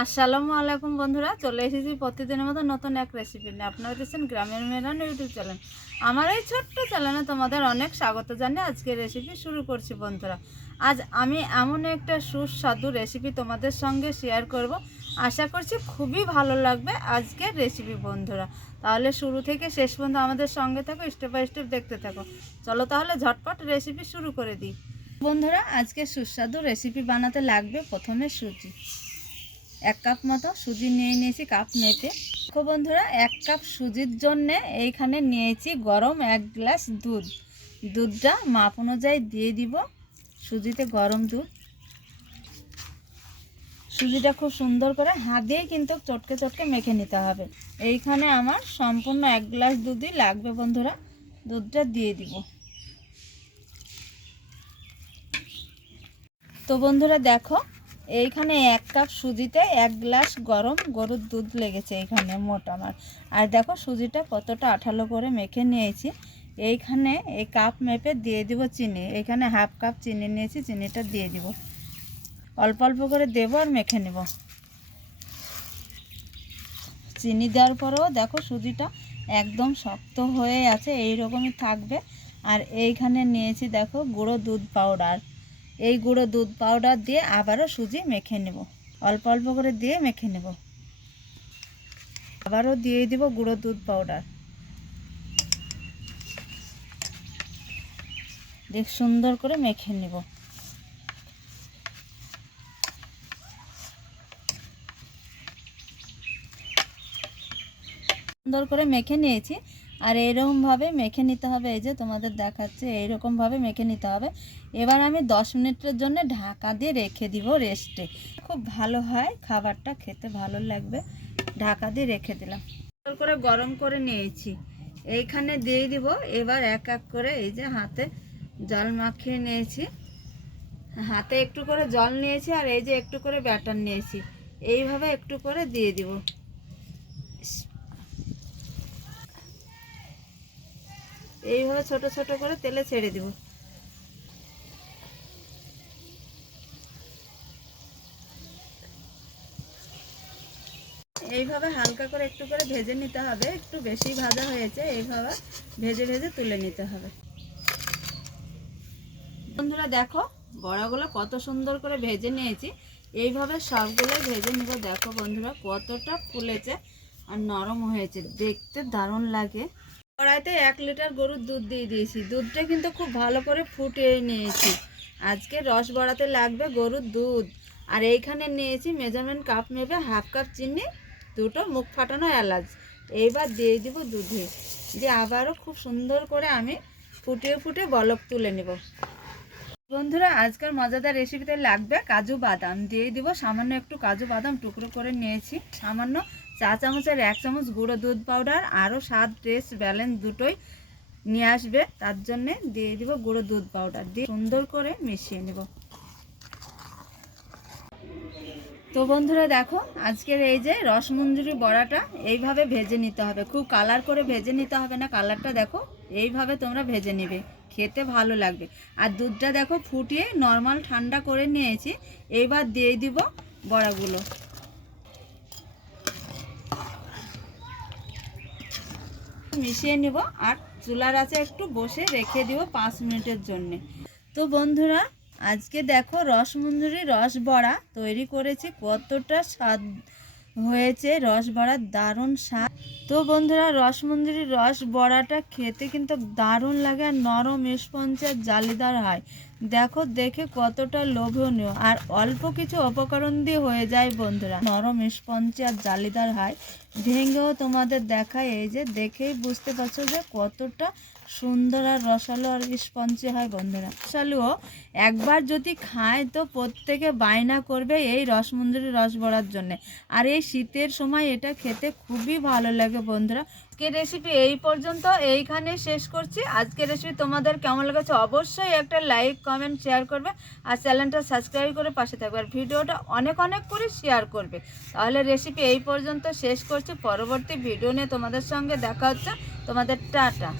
আসসালামু আলাইকুম বন্ধুরা, চলে এসেছি প্রতিদিনের মতো নতুন এক রেসিপি নিয়ে। আপনারা দেখছেন গ্রামের মেরান ইউটিউব চ্যানেল। আমার এই ছোট্ট চ্যানেলে তোমাদের অনেক স্বাগত জানিয়ে আজকে রেসিপি শুরু করছি বন্ধুরা। আজ আমি এমন একটা সুস্বাদু রেসিপি তোমাদের সঙ্গে শেয়ার করব। আশা করছি খুবই ভালো লাগবে আজকের রেসিপি বন্ধুরা। তাহলে শুরু থেকে শেষ পর্যন্ত আমাদের সঙ্গে থাকো, স্টেপ বাই স্টেপ দেখতে থাকো। চলো তাহলে ঝটপট রেসিপি শুরু করে দিই বন্ধুরা। আজকে সুস্বাদু রেসিপি বানাতে লাগবে প্রথমে সুজি। 1 কাপ মতো সুজি নিয়ে নিয়েছি কাপ মেপে। দেখো বন্ধুরা, 1 কাপ সুজির জন্যে এইখানে নিয়েছি গরম 1 গ্লাস দুধ। দুধটা মাপ অনুযায়ী দিয়ে দিব সুজিতে গরম দুধ। সুজিটা খুব সুন্দর করে হাত দিয়ে কিন্তু চটকে চটকে মেখে নিতে হবে। এইখানে আমার সম্পূর্ণ 1 গ্লাস দুধই লাগবে বন্ধুরা। দুধটা দিয়ে দিব। তো বন্ধুরা দেখো, এইখানে 1 কাপ সুজিতে 1 গ্লাস গরম গরুর দুধ লেগেছে এইখানে মোট আমার। আর দেখো সুজিটা কতটা আঠালো করে মেখে নিয়েছি। এইখানে এই কাপ মেপে দিয়ে দিব চিনি। এইখানে 1/2 কাপ চিনি নিয়েছি, চিনিটা দিয়ে দিব। অল্প অল্প করে দেবো আর মেখে নেব। চিনি দেওয়ার পরেও দেখো সুজিটা একদম শক্ত হয়ে আছে, এই রকমই থাকবে। আর এইখানে নিয়েছি দেখো গুঁড়ো দুধ পাউডার। এই গুঁড়ো দুধ পাউডার দিয়ে আবারও সুজি মেখে নেব। অল্প অল্প করে দিয়ে মেখে নেব। আবারও দিয়ে দিব গুঁড়ো দুধ পাউডার। দেখ সুন্দর করে মেখে নেব। সুন্দর করে মেখে নিয়েছি। আর এইরকমভাবে মেখে নিতে হবে। এই যে তোমাদের দেখাচ্ছে, এইরকমভাবে মেখে নিতে হবে। এবার আমি 10 মিনিটের জন্য ঢাকা দিয়ে রেখে দিব রেস্টে। খুব ভালো হয়, খাবারটা খেতে ভালো লাগবে। ঢাকা দিয়ে রেখে দিলাম। সুন্দর করে গরম করে নিয়েছি, এইখানে দিয়ে দিব। এবার এক এক করে এই যে হাতে জল মাখিয়ে নিয়েছি। হাতে একটু করে জল নিয়েছি আর এই যে একটু করে ব্যাটার নিয়েছি। এইভাবে একটু করে দিয়ে দিব। এইভাবে ছোট ছোট করে তেলে ছেড়ে দিব। এইভাবে হালকা করে একটু করে ভেজে নিতে হবে। একটু বেশি ভাজা হয়েছে, এইভাবে ভেজে ভেজে তুলে নিতে হবে বন্ধুরা। দেখো বড়াগুলো কত সুন্দর করে ভেজে নিয়েছি। এইভাবে সবগুলো ভেজে নিব। দেখো বন্ধুরা কতটা ফুলেছে আর নরম হয়েছে, দেখতে দারুণ লাগে। কড়াইতে 1 লিটার গরুর দুধ দিয়ে দিয়েছি। দুধটা কিন্তু খুব ভালো করে ফুটিয়ে নিয়েছি। আজকে রস বড়াতে লাগবে গরুর দুধ। আর এইখানে নিয়েছি মেজারমেন্ট কাপ মেপে 1/2 কাপ চিনি, 2টো মুখ ফাটানো এলাচ। এইবার দিয়ে দিব দুধে, দিয়ে আবারও খুব সুন্দর করে আমি ফুটিয়ে ফুটিয়ে বলক তুলে নেব বন্ধুরা। আজকের মজাদার রেসিপিতে লাগবে কাজু বাদাম। দিয়ে দিব সামান্য একটু কাজু বাদাম টুকরো করে নিয়েছি। সামান্য 4 চামচের 1 চামচ গুঁড়ো দুধ পাউডার। আরও স্বাদ টেস্ট ব্যালেন্স দুটোই নিয়ে আসবে, তার জন্যে দিয়ে দিব গুঁড়ো দুধ পাউডার। দিয়ে সুন্দর করে মিশিয়ে নেব। তো বন্ধুরা দেখো, আজকের এই যে রসমঞ্জুরি বড়াটা এইভাবে ভেজে নিতে হবে। খুব কালার করে ভেজে নিতে হবে না, কালারটা দেখো এইভাবে তোমরা ভেজে নেবে, খেতে ভালো লাগবে। আর দুধটা দেখো ফুটিয়ে নর্মাল ঠান্ডা করে নিয়েছি। এইবার দিয়ে দিব বড়াগুলো। মিশিয়ে নিব আর চুলার আঁচে একটু বসে রেখে দিব 5 মিনিটের জন্যে। তো বন্ধুরা আজকে দেখো রসমঞ্জুরি রস বড়া তৈরি করেছি। কতটা স্বাদ হয়েছে রস বড়ার, দারুণ স্বাদ। তো বন্ধুরা রসমঞ্জুরি রস বড়াটা খেতে কিন্তু দারুণ লাগে আর নরম স্পঞ্জে আর জালিদার হয়। দেখো দেখে কতটা লোভনীয় আর অল্প কিছু উপকরণ দিয়ে হয়ে যায় বন্ধুরা। নরম স্পঞ্জে আর জালিদার হয়। ভেঙেও তোমাদের দেখায়, এই যে দেখেই বুঝতে পারছো যে কতটা সুন্দর আর রসালো আর স্পঞ্জি হয় বন্ধুরা। রসালুও একবার যদি খায় তো প্রত্যেকে বায়না করবে এই রসমঞ্জুরি রস বড়ার জন্যে। আর এই শীতের সময় এটা খেতে খুবই ভালো লাগে বন্ধুরা। আজকের রেসিপি এই পর্যন্ত, এইখানে শেষ করছি। আজকের রেসিপি তোমাদের কেমন লেগেছে অবশ্যই একটা লাইক কমেন্ট শেয়ার করবে। আর চ্যানেলটা সাবস্ক্রাইব করে পাশে থাকবে। আর ভিডিওটা অনেক অনেক করে শেয়ার করবে। তাহলে রেসিপি এই পর্যন্ত শেষ করছি। পরবর্তী ভিডিও নিয়ে তোমাদের সঙ্গে দেখা হচ্ছে। তোমাদের টাটা।